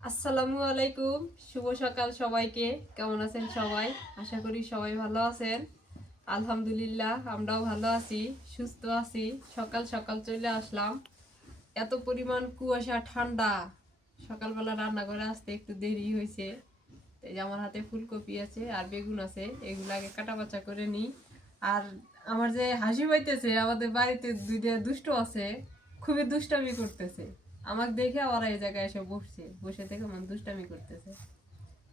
আসসালামু আলাইকুম, শুভ সকাল সবাইকে। কেমন আছেন সবাই? আশা করি সবাই ভালো আছেন। আলহামদুলিল্লাহ, আমরাও ভালো আছি, সুস্থ আছি। সকাল সকাল চলে আসলাম। এত পরিমাণ কুয়াশা, ঠান্ডা। সকালবেলা রান্না করে আসতে একটু দেরি হয়েছে। এই যে আমার হাতে ফুলকপি আছে আর বেগুন আছে, এগুলো আগে কাটা বাচা করে নিই। আর আমার যে হাসি পাইতেছে, আমাদের বাড়িতে দুইটা দুষ্ট আছে, খুবই দুষ্টামি করতেছে। আমাকে দেখে ওরা এই জায়গায় এসে বসছে। বসে থেকে মানে দুষ্টামি করতেছে।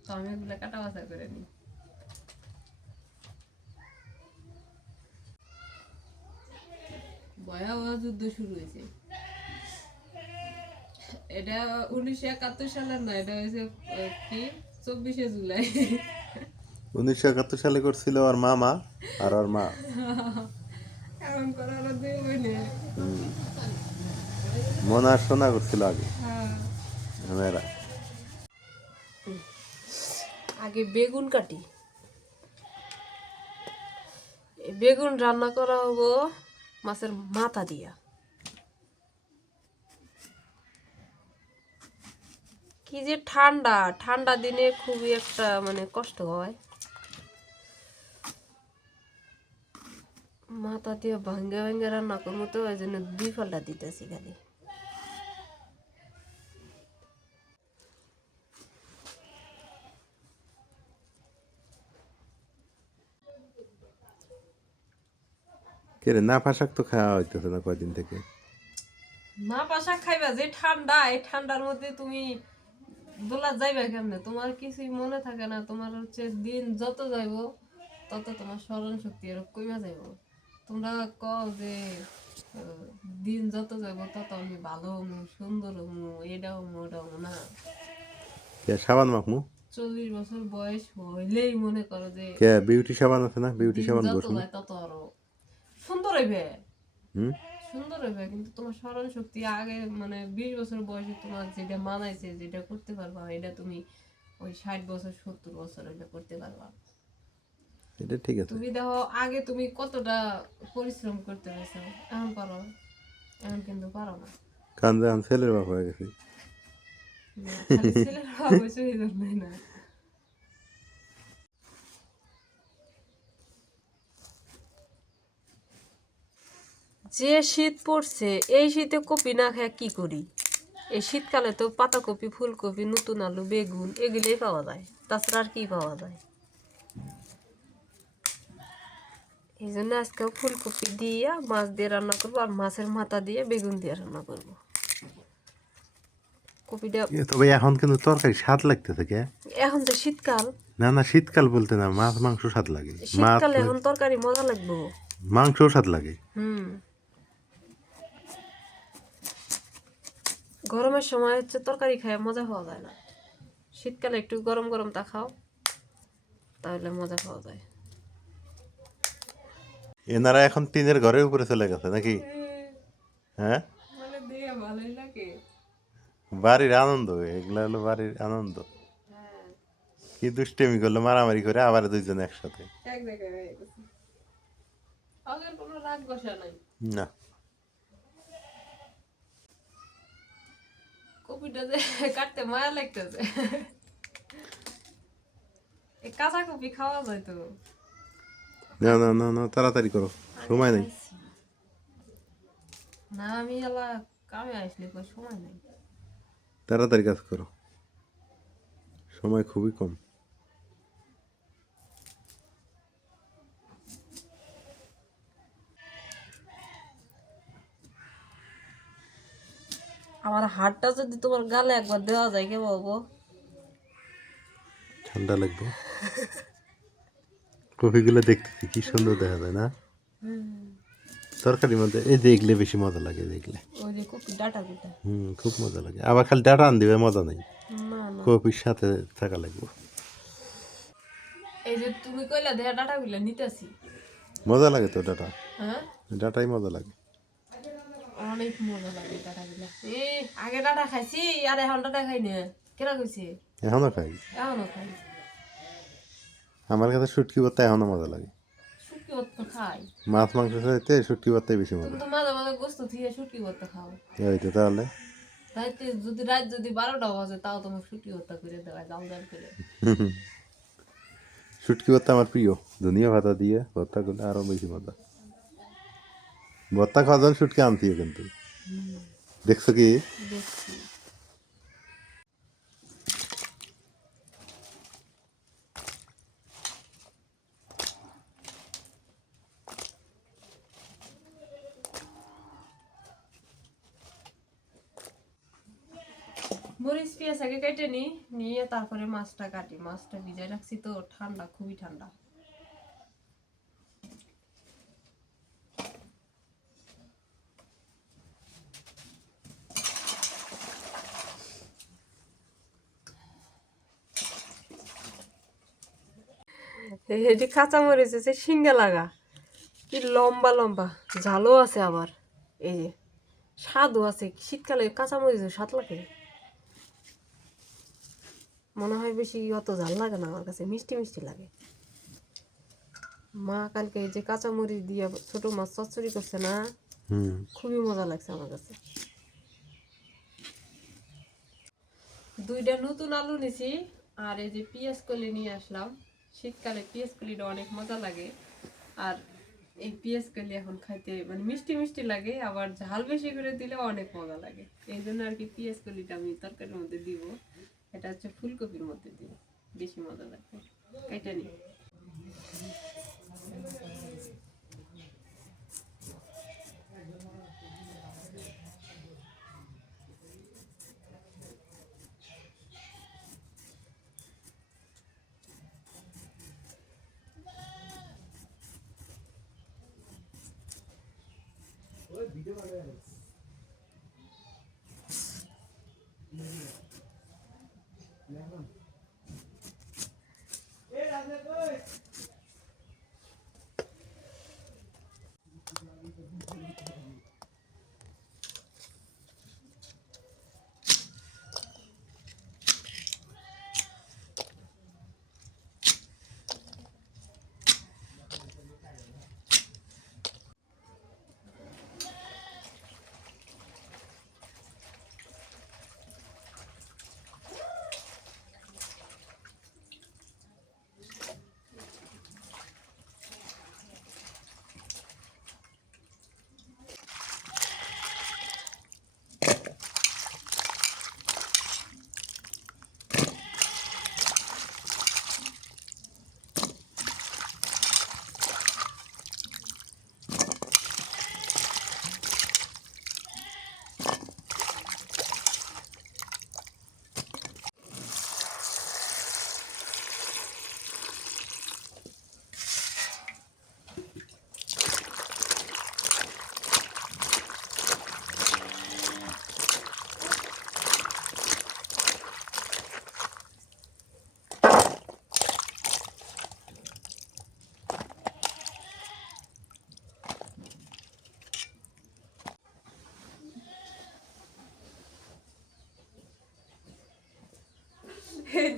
তো আমি ওগুলো কাটা বাচা করে নিই। ভয়াবহ যুদ্ধ শুরু হয়েছে। এটা উনিশশো একাত্তর সালের না এটা হয়েছে কি? চব্বিশে জুলাই। উনিশশো একাত্তর সালে করছিল ওর মামা আর ওর মা। এমন করে ওরা দুই বোনে করছিল আগে। মেয়েরা। আগে বেগুন কাটি। বেগুন রান্না করা হব মাছের মাথা দিয়া। কি যে ঠান্ডা ঠান্ডা দিনে খুবই একটা মানে কষ্ট হয়। মাথা দিয়ে ভাঙ্গে ভাঙ্গে রান্না করব তো, ওই জন্য দুই ফাল্টা দিতেছি খালি। কে রে না ফাঁসাক তো খাওয়া হইতেছে না কয়দিন থেকে? না পাশা খাইবা যে ঠান্ডা এই ঠান্ডার মধ্যে তুমি দোলা যাইবা কেমনে? তোমার কিছুই মনে থাকে না তোমার হচ্ছে দিন যত যাইব তত তোমার স্মরণ শক্তি এরকম কমে যাইব। তোমরা কও যে দিন যত যাইব তত আমি ভালো হমু সুন্দর হমু এটা হমু ওটা হমু না? সাবান মাখমু? চল্লিশ বছর বয়স হইলেই মনে করো যে বিউটি সাবান আছে না? বিউটি সাবান তত আরও সুন্দর হইবে। সুন্দর হবে কিন্তু তোমার স্মরণ শক্তি আগে মানে বিশ বছর বয়সে তোমার যেটা মানাইছে যেটা করতে পারবা এটা তুমি ওই ষাট বছর সত্তর বছর এটা করতে পারবা। এটা ঠিক আছে। তুমি দেখো আগে তুমি কতটা পরিশ্রম করতে পেরেছ এখন পারো এখন কিন্তু পারো না। কান যখন ছেলের বাপ হয়ে গেছি। ছেলের এই জন্যই না। যে শীত পড়ছে এই শীতে কপি না খেয়ে কি করি? এই শীতকালে তো পাতাকপি ফুলকপি নতুন আলু বেগুন এগুলোই পাওয়া যায়। তাছাড়া আর কি পাওয়া যায়? এই জন্য আজকে ফুলকপি দিয়ে মাছ দিয়ে রান্না করব আর মাছের মাথা দিয়ে বেগুন দিয়ে রান্না করব। কপিটা তবে এখন কিন্তু তরকারি স্বাদ লাগতেছে কে? এখন তো শীতকাল। না না শীতকাল বলতে না মাছ মাংস স্বাদ লাগে। মাছ শীতকালে এখন তরকারি মজা লাগবে। মাংসও স্বাদ লাগে। হুম। গরমের সময় হচ্ছে তরকারি খায় মজা পাওয়া যায় না। শীতকালে একটু গরম গরম তা খাও তাহলে মজা পাওয়া যায়। এনারা এখন টিনের ঘরের উপরে চলে গেছে নাকি? হ্যাঁ? মানে দিয়ে ভালোই লাগে। বাড়ির আনন্দ এগুলা হলো বাড়ির আনন্দ। কি দুষ্টেমি করল মারামারি করে আবার দুইজন একসাথে? এক জায়গায় হয়ে গেছে। আগের কোনো রাগ বসা নাই। না। কপিটা যে কাটতে মায়া লাগতেছে। কাঁচা কপি খাওয়া যায় তো। না না না না তাড়াতাড়ি করো সময় নেই। না আমি আলা কামে আসলে সময় নেই। তাড়াতাড়ি কাজ করো। সময় খুবই কম। আমার হাতটা যদি তোমার গালে একবার দেওয়া যায় কে বাবু ঠান্ডা লাগবে। কফিগুলো দেখতেছি কি সুন্দর দেখা যায় না? তরকারির মধ্যে এই দেখলে বেশি মজা লাগে দেখলে। হুম খুব মজা লাগে। আবার খালি ডাটা আন দিবে মজা নেই। না সাথে থাকা লাগবে। এই যে তুমি কইলা দেয়া ডাটা গুলা নিতেছি। মজা লাগে তো ডাটা? হ্যাঁ? ডাটাই মজা লাগে। অনেক মজা লাগে ডাটা গুলা এ আগে ডাটা খাইছি আর এখন ডাটা খাই না। কেনা কইছে এখনও খাই। এখনও খাই। আমার কাছে শুটকি ভর্তা এখনও মজা লাগে। শুটকি ভর্তা খাই। মাছ মাংস চাইতে শুটকি ভর্তাই বেশি মজা। তুমি তো মাঝে মাঝে গোস্ত থেকে শুটকি ভর্তা খাও। এই তো তাহলে। রাতে যদি রাত যদি বারোটা বাজে তাও তোমার ছুটি হত্যা করে দেওয়া জাল জাল করে। শুটকি ভর্তা আমার প্রিয়। ধনিয়া ভাতা দিয়ে ভর্তা করলে আরও বেশি মজা। ভর্তা খাওয়ার জন্য শুটকি আনতি কিন্তু দেখছ কি দেখছি মরিচ পেঁয়াজ আগে কেটে নি নিয়ে তারপরে মাছটা কাটি মাছটা ভিজায় রাখছি তো ঠান্ডা খুবই ঠান্ডা এটি কাঁচা মরিচ আছে সিঙ্গা লাগা কি লম্বা লম্বা ঝালও আছে আবার। এই যে স্বাদও আছে শীতকালে কাঁচা মরিচের স্বাদ লাগে। মনে হয় বেশি অত ঝাল লাগে না আমার কাছে মিষ্টি মিষ্টি লাগে। মা কালকে এই যে কাঁচা মরিচ দিয়ে ছোট মাছ চচ্চড়ি করছে না হুম। খুবই মজা লাগছে আমার কাছে। দুইটা নতুন আলু নিছি আর এই যে পেঁয়াজ কলি নিয়ে আসলাম। শীতকালে পেঁয়াজ কলিটা অনেক মজা লাগে। আর এই পেঁয়াজ কলি এখন খাইতে মানে মিষ্টি মিষ্টি লাগে, আবার ঝাল বেশি করে দিলে অনেক মজা লাগে। এই জন্য আর কি পেঁয়াজ কলিটা আমি তরকারির মধ্যে দিব, এটা হচ্ছে ফুলকপির মধ্যে দিব, বেশি মজা লাগবে। এটা নি এই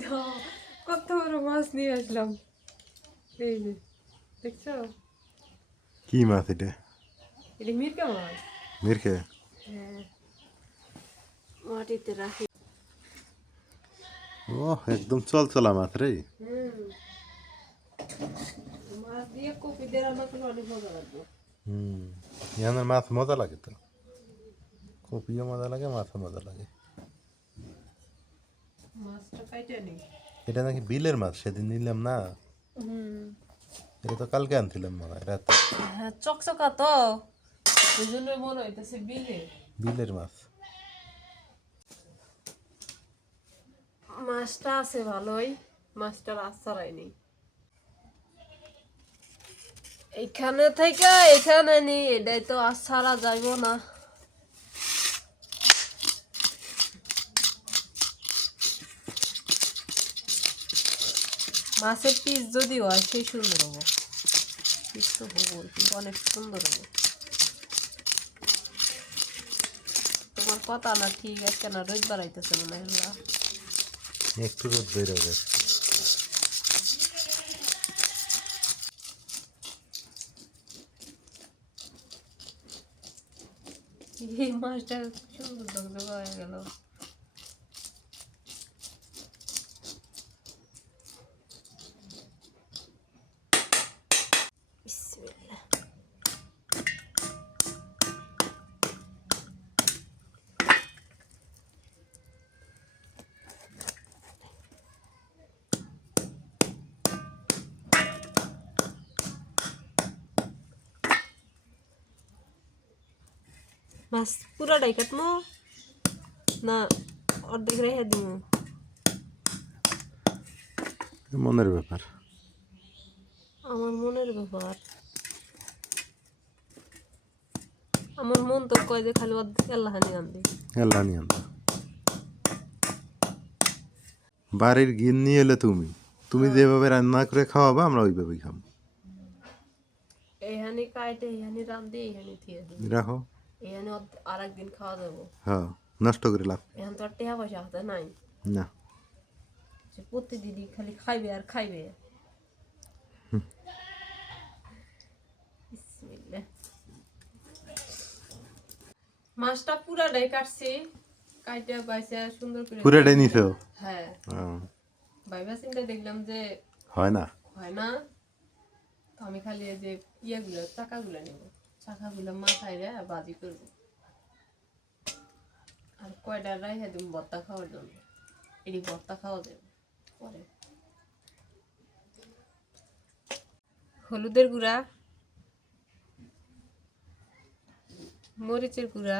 তো কত বড় মাছ নিয়ে আসলাম এই যে দেখছ কি মাছ এটা এটা মিরকা মাছ মিরকে হ্যাঁ মাটিতে রাখি ও একদম চল চলা মাছ রে হুম মাছ দিয়ে কপি দিয়ে রান্না করলে অনেক মজা লাগবে হুম ইয়ানের মাছ মজা লাগে তো কপিও মজা লাগে মাছও মজা লাগে এটা নাকি বিলের মাছ সেদিন নিলাম না। এটা তো কালকে আনছিলাম মনে হয় রাতে। হ্যাঁ চকচকা তো। ওই জন্য মনে হইতেছে বিলে। বিলের মাছ। মাছটা আছে ভালোই মাছটার আশ্রয় নেই এইখানে থেকে এখানে নি এটাই তো ছাড়া যাইব না। মাছের পিস যদি হয় সেই সুন্দর হব। পিস তো হব কিন্তু অনেক সুন্দর হব। তোমার কথা না ঠিক আছে না রোদ বাড়াইতেছে মনে হয় একটু রোদ বের হবে এই মাছটা সুন্দর ধকধক হয়ে গেল। পুরাটাই কাটমো না অর্ধেক রেখে দিব মনের ব্যাপার আমার মনের ব্যাপার আমার মন তো কয় যে খালি অর্ধেক আল্লাহানি আনবে আল্লাহ নিয়ে আনতো। বাড়ির গিন্নি এলে তুমি তুমি যেভাবে রান্না করে খাওয়াবা আমরা ওইভাবেই খাব এইখানে কাইটে এইখানে রান্ধে এইখানে থিয়ে রাখো এইখানে আর একদিন খাওয়া যাব হ্যাঁ নষ্ট করে লাভ এখন তো আর টেহা পয়সা হাতে নাই না যে প্রতিদিনই খালি খাইবে আর খাইবে মাছটা পুরাটাই কাটছি কাইটা বাইসা সুন্দর করে পুরাটাই নিছো হ্যাঁ। ভাইবা চিন্তা দেখলাম যে হয় না হয় না আমি খালি এই যে ইয়েগুলো চাকাগুলো নেব চাকাগুলো মাথায় রে, বাজি করব। আর কয়টা রাইখে তুমি ভর্তা খাওয়ার জন্য? এটি ভর্তা খাওয়া যাবে, পরে। হলুদের গুঁড়া, মরিচের গুঁড়া,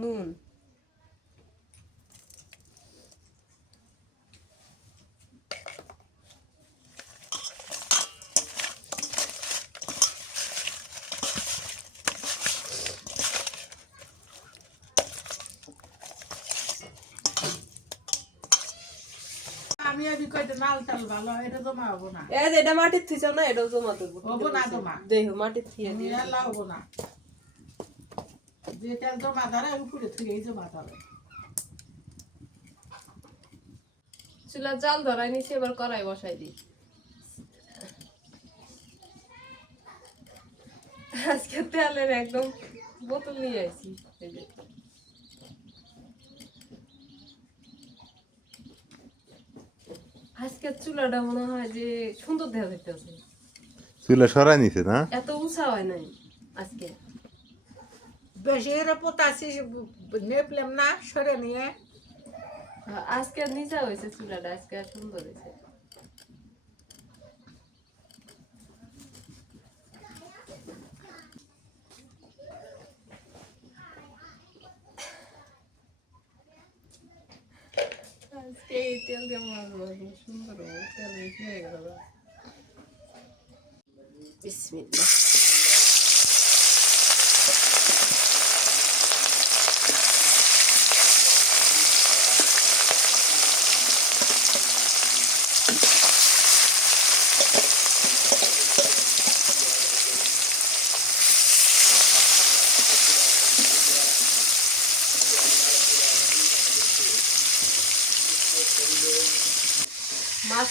নুন আমি আজ কইতে নাল টাল ভালো এটা জমা হব না এই যে এটা মাটির থুইছ না এটাও জমা দেবো। হব না জমা। দেহ মাটির থুয়ে দিয়ে আল্লাহ হব না। যে তেল জমা ধরে উপরে থেকে জমা ধরে। চুলা জাল ধরাই নিছি এবার কড়াই বসাই দিই। আজকে তেলের একদম বোতল নিয়ে আইছি এই যে। আজকে চুলাটা মনে হয় যে সুন্দর দেখা যাইতেছে। চুলা সরাই নিছে না? এত উঁচা হয় নাই আজকে। বেশি এর পোতাছি নেপলাম না সরে নিয়ে। আজকে নিচা হয়েছে চুলাটা আজকে আর সুন্দর হয়েছে। আজকে এই তেল দিয়ে মাছ ভাজবো, সুন্দর তেল বেশি হয়ে গেল বিসমিল্লাহ মাছ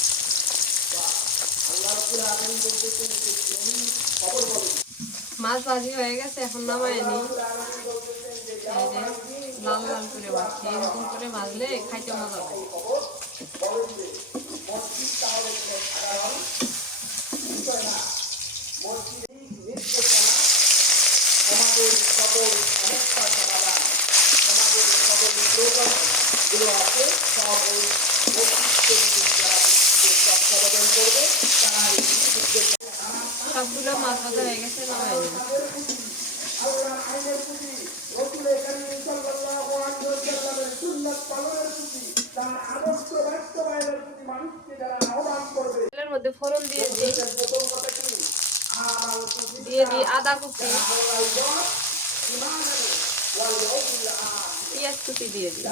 মাছ ভাজি হয়ে গেছে, এখন নামায় নি। লাল লাল করে ভাজছি, এরকম করে ভাজলে খাইতে মজা লাগে সবগুলো মাছ ভাজা হয়ে গেছে নামাই নি তেলের মধ্যে ফোড়ন দিয়ে দিই আদা কুচি পেঁয়াজ কুচি দিয়ে দিই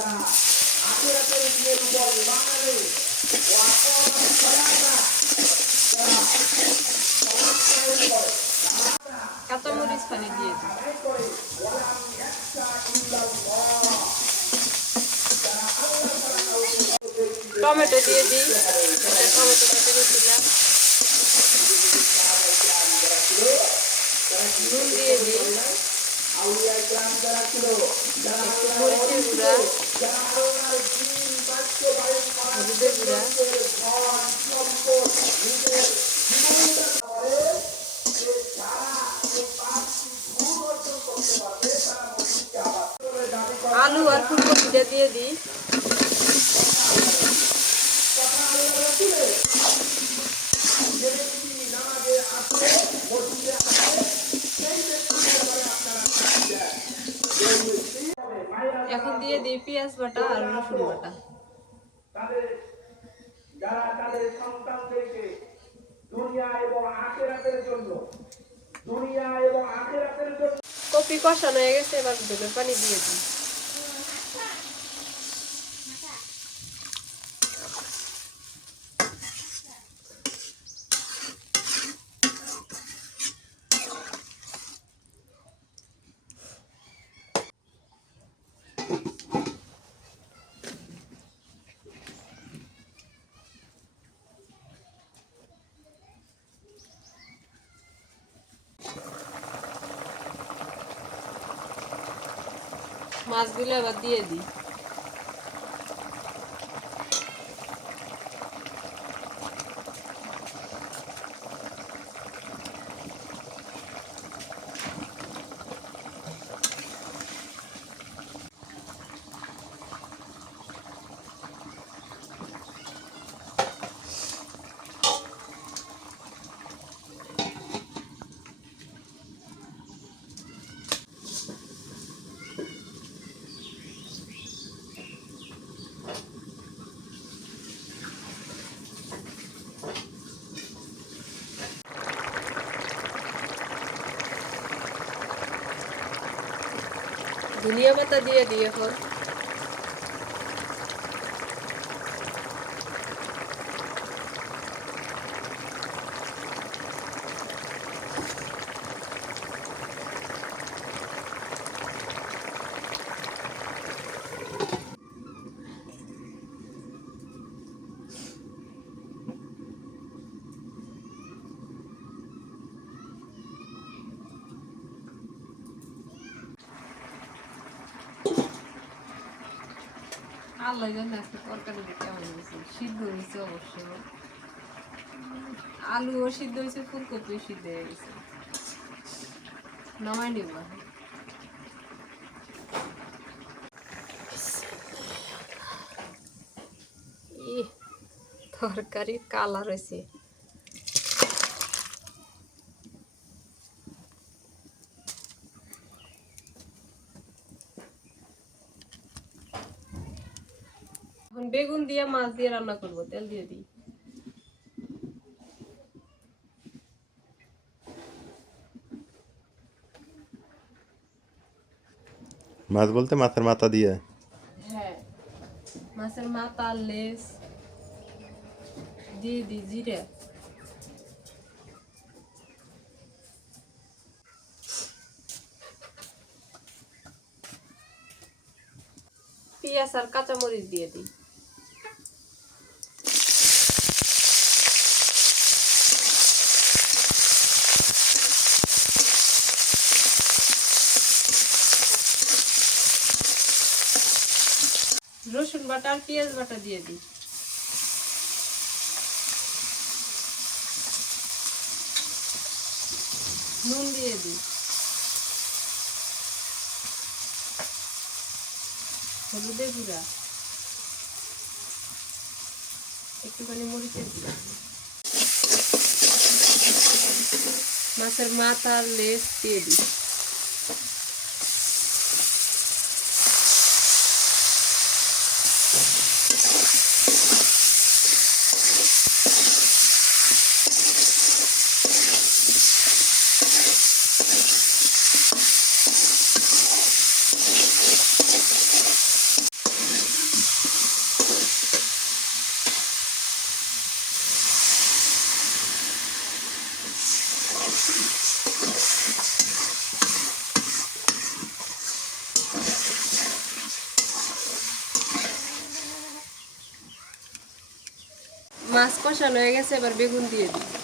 কাঁচামরিচ পানি দিয়ে দিই টমেটো দিয়ে দিই। টমেটো কেটে নুন দিয়ে দিই মরিচের গুঁড়া হলুদের গুঁড়া আলু আর ফুলকপিটা দিয়ে দিই। এখন দিয়ে দিই পেঁয়াজ বাটা আর রসুন বাটা। যারা তাদের সন্তানদেরকে দুনিয়া এবং আখেরাতের জন্য দুনিয়া এবং আখেরাতের জন্য কপি কষানো হয়ে গেছে এবার দুধের পানি দিয়ে দিই। মাছগুলো আবার দিয়ে দিই। ধনিয়া পাতা দিয়ে দিয়ে এখন আল্লাহ জানে আজকে হয়েছে সিদ্ধ হয়েছে অবশ্য। আলুও সিদ্ধ হয়েছে ফুলকপিও সিদ্ধ হয়ে গেছে। নামাই নিব। তরকারির কালার হয়েছে এখন বেগুন দিয়ে মাছ দিয়ে রান্না করব তেল দিয়ে দিই। মাছ বলতে মাছের মাথা দিয়ে? হ্যাঁ মাছের মাথা লেস দিয়ে দিই জিরে। পেঁয়াজ আর কাঁচামরিচ দিয়ে দিই রসুন বাটা আর পেঁয়াজ বাটা দিয়ে দিই। নুন দিয়ে দিই। হলুদের গুঁড়া। একটুখানি মরিচের গুঁড়া। মাছের মাথা লেস দিয়ে দিই। মাছ হয়ে গেছে এবার বেগুন দিয়ে দিই।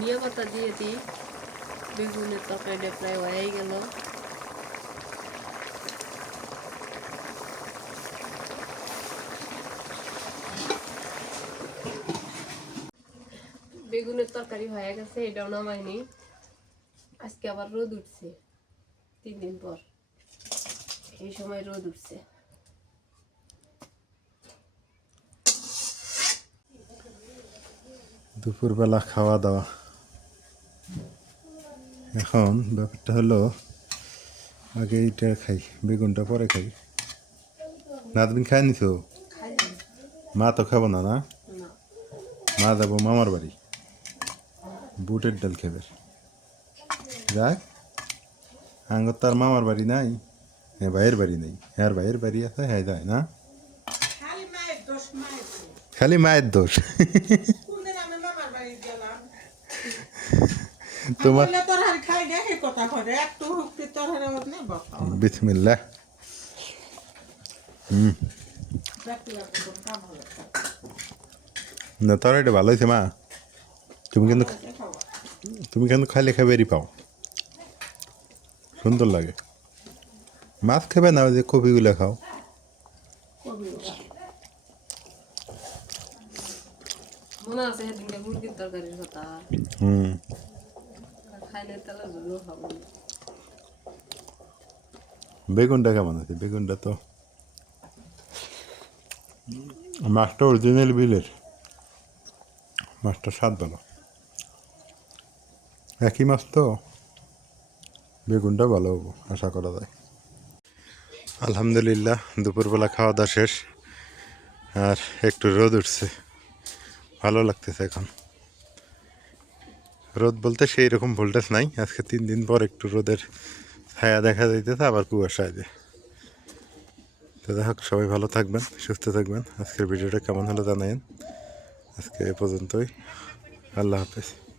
ধনিয়া পাতা দিয়ে দিই বেগুনের তরকারিটা প্রায় হয়ে গেল। বেগুনের তরকারি হয়ে গেছে এটাও নামাইনি আজকে আবার রোদ উঠছে তিন দিন পর। এই সময় রোদ উঠছে। দুপুরবেলা খাওয়া দাওয়া। এখন ব্যাপারটা হলো আগে এইটা খাই বেগুনটা পরে খাই। না তুমি খাই নিছো মা তো খাব না না? না মা যাব মামার বাড়ি। বুটের ডাল খেবে। যাক আঙ্গর তার মামার বাড়ি নাই হ্যাঁ ভাইয়ের বাড়ি নেই। হ্যাঁ ভাইয়ের বাড়ি আছে হ্যাঁ যায় না? খালি মায়ের দোষ মায়ের দোষ। খালি মায়ের দোষ কোনদিন আমি মামার বাড়ি গেলাম তোমার বললে তরহারি খাই গে এই কথা করে একটু হুক্তি তরহারি ওর নেই বকা বিসমিল্লাহ। হুম। না তোর এটা ভালো হয়েছে মা। তুমি কিন্তু তুমি কিন্তু খাইলে খাবেরই পাও। সুন্দর লাগে। মাছ খাবে না ওই যে কপিগুলো খাও। মনে হুম। বেগুনটা কেমন আছে? বেগুনটা তো মাছটা অরিজিনাল বিলের। মাছটা স্বাদ ভালো। একই মাছ তো? বেগুনটা ভালো হব, আশা করা যায়। আলহামদুলিল্লাহ, দুপুরবেলা খাওয়া দাওয়া শেষ। আর একটু রোদ উঠছে। ভালো লাগতেছে এখন। রোদ বলতে সেই রকম ভোল্টেজ নাই। আজকে তিন দিন পর একটু রোদের ছায়া দেখা যাইতেছে, আবার কুয়াশা যে। তো দেখো সবাই ভালো থাকবেন, সুস্থ থাকবেন। আজকের ভিডিওটা কেমন হলো জানাইন আজকে এ পর্যন্তই। আল্লাহ হাফেজ।